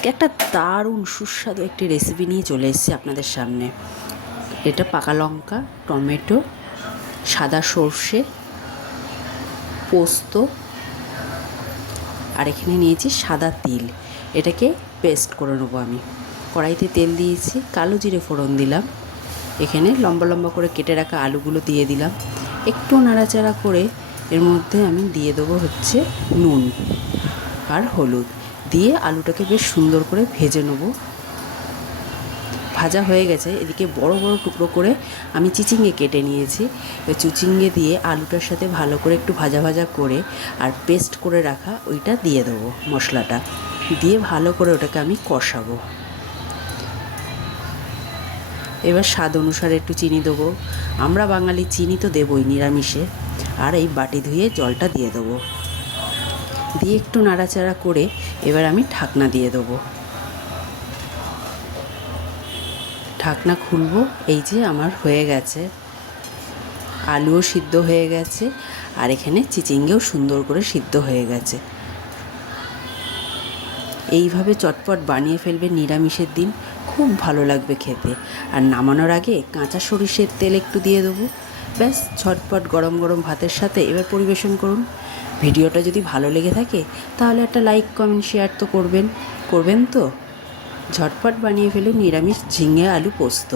আজকে একটা দারুণ সুস্বাদু একটি রেসিপি নিয়ে চলে এসেছি আপনাদের সামনে। এটা পাকা লঙ্কা, টমেটো, সাদা সর্ষে, পোস্ত আর এখানে নিয়েছি সাদা তিল। এটাকে পেস্ট করে নেবো আমি। কড়াইতে তেল দিয়েছি, কালো জিরে ফোড়ন দিলাম, এখানে লম্বা লম্বা করে কেটে রাখা আলুগুলো দিয়ে দিলাম। একটু নাড়াচাড়া করে এর মধ্যে আমি দিয়ে দেবো হচ্ছে নুন আর হলুদ দিয়ে আলুটাকে বেশ সুন্দর করে ভেজে নেব। ভাজা হয়ে গেছে। এদিকে বড় বড় টুকরো করে আমি চিচিঙ্গে কেটে নিয়েছি। ওই চিচিঙ্গে দিয়ে আলুটার সাথে ভালো করে একটু ভাজা ভাজা করে আর পেস্ট করে রাখা ওইটা দিয়ে দেবো। মশলাটা দিয়ে ভালো করে ওটাকে আমি কষাবো। এবার স্বাদ অনুসারে একটু চিনি দেবো। আমরা বাঙালি চিনি তো দেবই নিরামিষে। আর এই বাটি ধুয়ে জলটা দিয়ে দেবো। দিয়ে একটু নাড়াচাড়া করে এবার আমি ঢাকনা দিয়ে দেবো। ঢাকনা খুলবো। এই যে আমার হয়ে গেছে, আলুও সিদ্ধ হয়ে গেছে আর এখানে চিচিঙ্গেও সুন্দর করে সিদ্ধ হয়ে গেছে। এইভাবে চটপট বানিয়ে ফেলবে নিরামিষের দিন, খুব ভালো লাগবে খেতে। আর নামানোর আগে কাঁচা সরিষের তেল একটু দিয়ে দেবো। ব্যাস, ঝটপট গরম গরম ভাতের সাথে এবার পরিবেশন করুন। ভিডিওটা যদি ভালো লেগে থাকে তাহলে একটা লাইক, কমেন্ট, শেয়ার তো করবেন তো। ঝটপট বানিয়ে ফেলুন নিরামিষ ঝিঙে আলু পোস্ত।